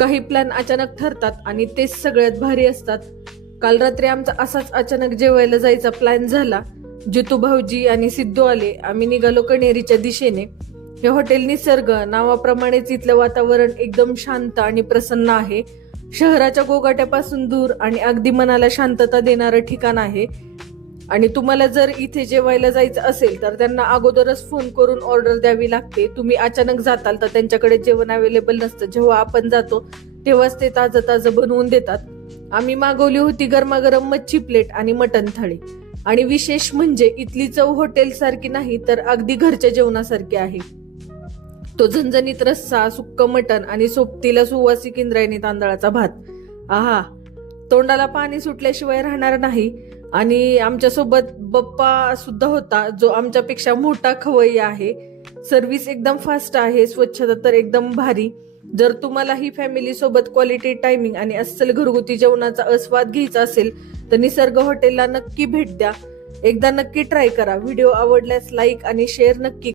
काही प्लॅन अचानक ठरतात आणि तेच सगळ्यात भारी असतात. काल रात्री आमचा असाच अचानक जेवायला जायचा प्लॅन झाला. जितू भाऊजी आणि सिद्धू आले. आम्ही निघालो कणेरीच्या दिशेने. हे हॉटेल निसर्ग नावाप्रमाणेच इथलं वातावरण एकदम शांत आणि प्रसन्न आहे. शहराच्या गोगाट्यापासून दूर आणि अगदी मनाला शांतता देणारं ठिकाण आहे. आणि तुम्हाला जर इथे जेवायला जायचं असेल तर त्यांना अगोदरच फोन करून ऑर्डर द्यावी लागते. तुम्ही अचानक जाताल तर त्यांच्याकडे जेवण अवेलेबल नसतं. जेव्हा आपण जातो तेव्हाच ते ताजं ताजं बनवून देतात. आम्ही मागवली होती गरमागरम मच्छी प्लेट आणि मटण थाळी. आणि विशेष म्हणजे इथली चव हॉटेल सारखी नाही तर अगदी घरच्या जेवणासारखी आहे. तो झणझणीत रस्सा, सुक्क मटण आणि सोबतीला सुवासिक इंद्रायणी तांदळाचा भात. आहा, तोंडाला पाणी सुटल्याशिवाय राहणार नाही. आणि आमच्यासोबत बप्पा सुद्धा होता, जो आमच्यापेक्षा मोठा खवय्ये आहे. सर्व्हिस एकदम फास्ट आहे, स्वच्छता तर एकदम भारी. जर तुम्हाला ही फॅमिली सोबत क्वालिटी टायमिंग आणि अस्सल घरगुती जेवणाचा आस्वाद घ्यायचा असेल तर निसर्ग हॉटेलला नक्की भेट द्या. एकदा नक्की ट्राय करा. व्हिडिओ आवडल्यास लाईक आणि शेअर नक्की